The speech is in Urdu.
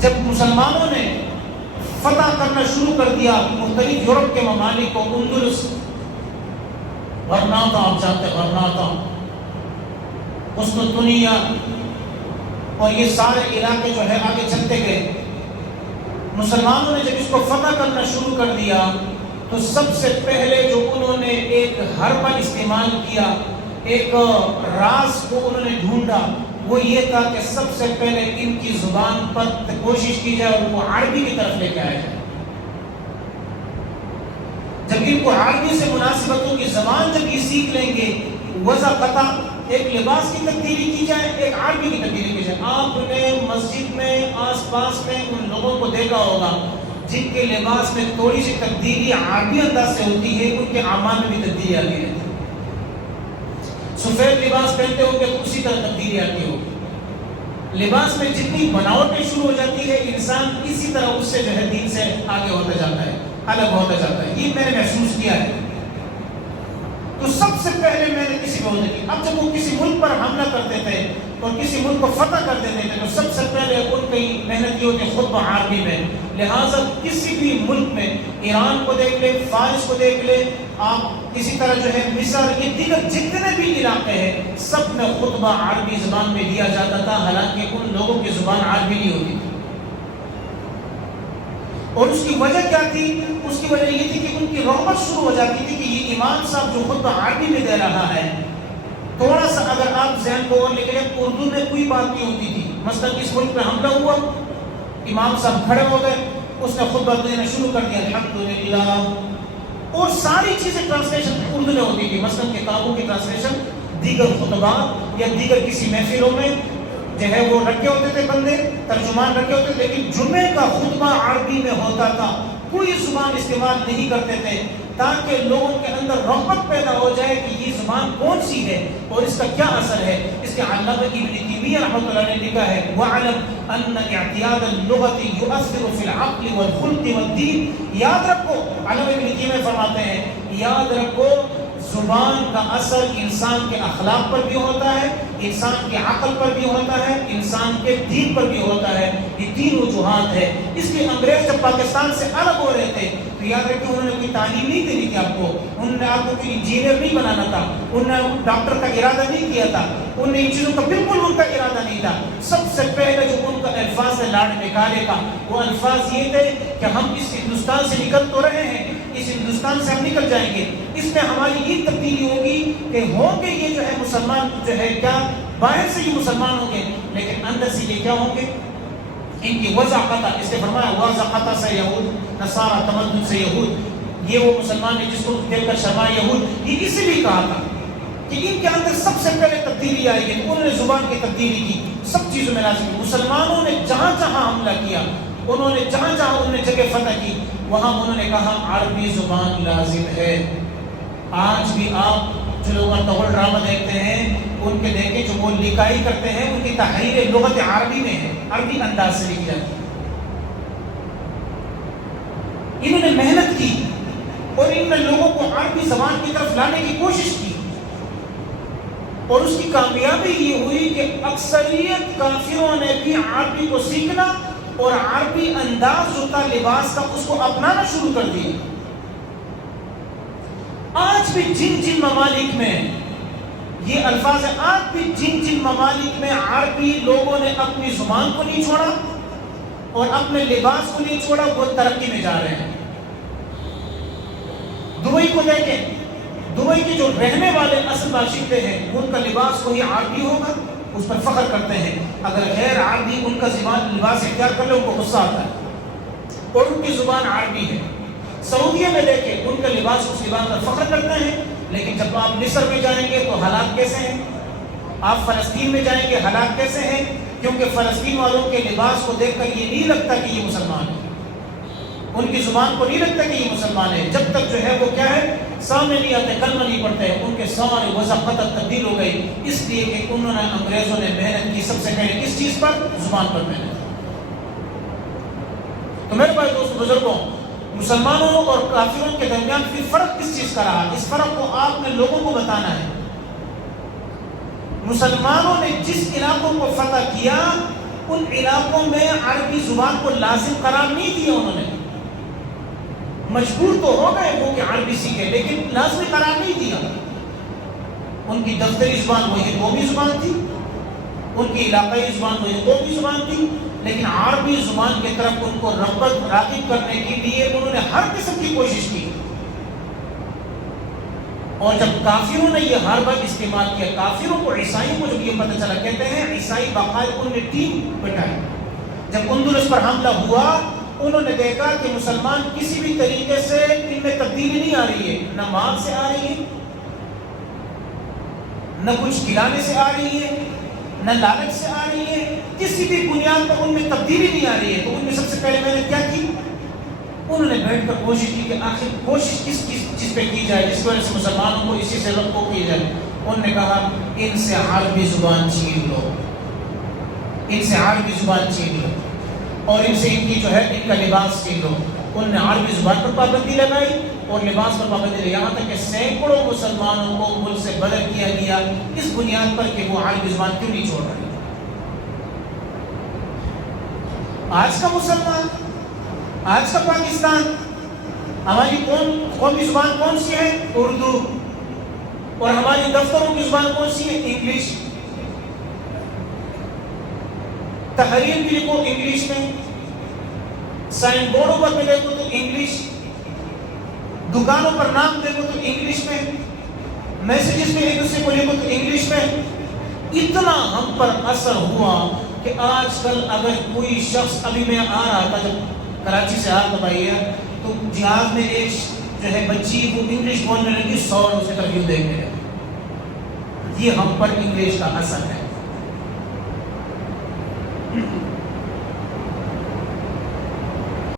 جب مسلمانوں نے فتح کرنا شروع کر دیا مختلف یورپ کے ممالک کو، اندلس، غرناطہ، آپ جانتے ہیں غرناطہ، قسطنطنیہ، اور یہ سارے علاقے جو ہے آگے چلتے گئے. مسلمانوں نے جب اس کو فتح کرنا شروع کر دیا تو سب سے پہلے جو انہوں نے ایک حربہ استعمال کیا، ایک راز کو انہوں نے ڈھونڈا، وہ یہ تھا کہ سب سے پہلے ان کی زبان پر کوشش کی جائے اور وہ عربی کی طرف لے کے آیا جائے. جب ان کو عربی سے مناسبتوں کی زبان جب یہ سیکھ لیں گے، وضع قطع، ایک لباس کی تبدیلی کی جائے، ایک عربی کی تبدیلی کی جائے. آپ نے مسجد میں آس پاس میں ان لوگوں کو دیکھا ہوگا جن کے لباس میں تھوڑی سی تبدیلی عربی انداز سے ہوتی ہے، ان کے اعمال میں بھی تبدیلی آتی ہے. سفید لباس پہنتے ہو کہ اسی طرح تبدیلی آتی ہوگی. لباس میں جتنی بناوٹیں شروع ہو جاتی ہے، انسان اسی طرح اس سے جو ہے دین سے آگے ہوتا جاتا ہے، الگ ہوتا جاتا ہے. یہ میں نے محسوس کیا ہے. تو سب سے پہلے میں نے کسی کو دیکھی، اب جب وہ کسی ملک پر حملہ کرتے تھے اور کسی ملک کو فتح کر دیتے تھے تو سب سے پہلے ان کی محنت یہ ہوتی خطبہ عربی میں. لہٰذا کسی بھی ملک میں، ایران کو دیکھ لیں، فارس کو دیکھ لیں، آپ اسی طرح جو ہے مصر، یہ دیگر جتنے بھی علاقے ہیں، سب میں خطبہ عربی زبان میں دیا جاتا تھا، حالانکہ ان لوگوں کی زبان عربی نہیں ہوتی تھی. اور اس کی وجہ کیا تھی؟ اس کی وجہ یہ تھی کہ ان کی رغبت شروع ہو جاتی تھی کہ یہ امام صاحب جو خطبہ عربی میں دے رہا ہے، تھوڑا سا اگر آپ ذہن کو اور لکھ لیں، اردو میں کوئی بات نہیں ہوتی تھی. مثلا اس ملک میں حملہ ہوا، امام صاحب کھڑے ہو گئے، اس نے خطبہ دینا شروع کر دیا، الحمدللہ، اور ساری چیزیں ٹرانسلیشن اردو میں ہوتی تھی. مثلا کتابوں کی ٹرانسلیشن دیگر خطبات یا دیگر کسی محفلوں میں جو ہے وہ رکھے ہوتے تھے، بندے ترجمان رکھے ہوتے تھے، لیکن جمعے کا خطبہ عربی میں ہوتا تھا. کوئی زبان استعمال نہیں کرتے تھے تاکہ لوگوں کے اندر رغبت پیدا ہو جائے کہ یہ زبان کون سی ہے اور اس کا کیا اثر ہے. اس کے علامہ ابن تیمیہ رحمۃ اللہ نے لکھا ہے، وَعْلَمْ أَنَّ اعْتِيَادَ اللُّغَةِ يُؤَثِّرُ فِي الْعَقْلِ وَالْخُلْقِ وَالدِّينِ. یاد رکھو، علامہ ابن تیمیہ فرماتے ہیں، یاد رکھو زبان کا اثر انسان کے اخلاق پر بھی ہوتا ہے، انسان کے عقل پر بھی ہوتا ہے، انسان کے دین پر بھی ہوتا ہے. یہ تین وجوہات ہے. اس لیے انگریز جب پاکستان سے الگ ہو رہے تھے تو یاد رکھیں انہوں نے کوئی تعلیم نہیں دینی تھی آپ کو، انہوں نے آپ کو کوئی انجینئر نہیں بنانا تھا، انہوں نے ڈاکٹر کا ارادہ نہیں کیا تھا، انہوں نے ان چیزوں کا بالکل ان کا ارادہ نہیں تھا. سب سے پہلے جو ان کا الفاظ ہے لاڈ نکالے کا، وہ الفاظ یہ تھے کہ ہم اس ہندوستان سے نکل تو رہے ہیں، اس ہندوستان سے ہم نکل جائیں گے، اس میں ہماری یہ تبدیلی ہوگی کہ ہوں گے یہ جو ہے مسلمان جو ہے کیا باہر سے یہ مسلمان ہوں گے لیکن اندر سے یہ کیا ہوں گے، ان کی وضع قطع. اس نے فرمایا وضع قطع سے یہود، نصارہ تمدن سے یہود. یہ وہ مسلمان ہے جس کو دیکھ کر شرمائے یہود. یہ اسی لیے کہا تھا کہ ان کے اندر سب سے پہلے تبدیلی آئے گی. انہوں نے زبان کی تبدیلی کی، سب چیزوں میں لازم. مسلمانوں نے جہاں جہاں حملہ کیا، انہوں نے جہاں جہاں انہوں نے جگہ فتح کی، وہاں انہوں نے کہا عربی زبان لازم ہے. آج بھی آپ جو لوگ طول ڈرامہ دیکھتے ہیں ان کے دیکھیں جو وہ لکھائی کرتے ہیں ان کی تحریر لغت عربی میں ہے، عربی انداز سے لکھی جاتی ہے. انہوں نے محنت کی اور ان نے لوگوں کو عربی زبان کی طرف لانے کی کوشش کی اور اس کی کامیابی یہ ہوئی کہ اکثریت کافروں نے بھی عربی کو سیکھنا اور عربی انداز جو تھا لباس کا اس کو اپنانا شروع کر دیا. آج بھی جن جن ممالک میں یہ الفاظ ہیں، آج بھی جن جن ممالک میں عربی لوگوں نے اپنی زبان کو نہیں چھوڑا اور اپنے لباس کو نہیں چھوڑا، وہ ترقی میں جا رہے ہیں. دبئی کو دیکھیں، دبئی کے جو رہنے والے اصل باشندے ہیں ان کا لباس کوئی عربی ہوگا، اس پر فخر کرتے ہیں. اگر غیر عربی ان کا زبان لباس اختیار کر لے ان کو غصہ آتا ہے اور ان کی زبان عربی ہے. سعودیہ میں دیکھیں ان کا لباس اس زبان پر فخر کرتے ہیں، لیکن جب آپ مصر میں جائیں گے تو حالات کیسے ہیں، آپ فلسطین میں جائیں گے حالات کیسے ہیں، کیونکہ فلسطین والوں کے لباس کو دیکھ کر یہ نہیں لگتا کہ یہ مسلمان ہے، ان کی زبان کو نہیں لگتا کہ یہ مسلمان ہے. جب تک جو ہے وہ کیا ہے سامنے نہیں آتے، کلمہ نہیں پڑھتے، ان کے سارے وضع قطع تبدیل ہو گئی، اس لیے کہ انہوں نے انگریزوں نے محنت کی سب سے پہلے کس چیز پر، زبان پر محنت. تو میرے بھائی دوست بزرگوں، مسلمانوں اور کافروں کے درمیان پھر فرق کس چیز کا رہا، اس فرق کو آپ نے لوگوں کو بتانا ہے. مسلمانوں نے جس علاقوں کو فتح کیا ان علاقوں میں عربی زبان کو لازم قرار نہیں دیا انہوں نے. مجبور تو ہو گئے وہ کہ عربی سیکھے، لیکن لازمی قرار نہیں دیا. ان کی دفتری زبان وہی قومی زبان تھی، ان کی علاقائی زبان وہی قومی زبان تھی، لیکن عربی زبان کی طرف ان کو رغبت راغب کرنے کے لیے انہوں نے ہر قسم کی کوشش کی. اور جب کافروں نے یہ ہر وقت استعمال کیا، کافروں کو، عیسائیوں کو جب یہ پتہ چلا، کہتے ہیں عیسائی باقاعدہ ان نے ٹیم بٹائی. جب اندلس پر حملہ ہوا، انہوں نے دیکھا کہ مسلمان کسی بھی طریقے سے ان میں تبدیلی نہیں آ رہی ہے، نہ مال سے آ رہی ہے، نہ کچھ کھلانے سے آ رہی ہے، نہ لالچ سے آ رہی ہے، کسی بھی بنیاد پر ان میں تبدیلی نہیں آ رہی ہے. تو ان میں سب سے پہلے میں نے کیا کی، انہوں نے بیٹھ کر کوشش کی کہ آخر کوشش کس چیز پہ کی جائے جس کی وجہ سے مسلمانوں کو اسی سے رب کو کی جائے. انہوں نے کہا ان سے عربی زبان چھین لو، ان سے عربی زبان چھین لو، اور ان سے ان کی جو ہے ان کا لباس چھین لو. انہوں نے عربی زبان پر پابندی لگائی اور لباس پر پابندی لگائی، یہاں تک کہ سینکڑوں مسلمانوں کو ملک سے بدر کیا گیا اس بنیاد پر کہ وہ عربی زبان کیوں نہیں چھوڑ رہے. آج کا مسلمان، آج کا پاکستان، ہماری قومی زبان کون سی ہے؟ اردو. اور ہماری دفتروں کی زبان کون سی ہے؟ انگلش. تحریر بھی لکھو انگلش میں، سائن بورڈوں پر بھی دیکھو تو انگلش، دکانوں پر نام دیکھو تو انگلش میں، میسیجز میں ایک دوسرے کو لکھو تو انگلش میں. اتنا ہم پر اثر ہوا کہ آج کل اگر کوئی شخص، ابھی میں آ رہا تھا جب کراچی سے آ کر آئی ہے، تو جہاز میں ایک جو ہے بچی وہ انگلش بولنے لگی، 100 اسے ریویو دیکھنے لگے. یہ ہم پر انگلش کا اثر ہے.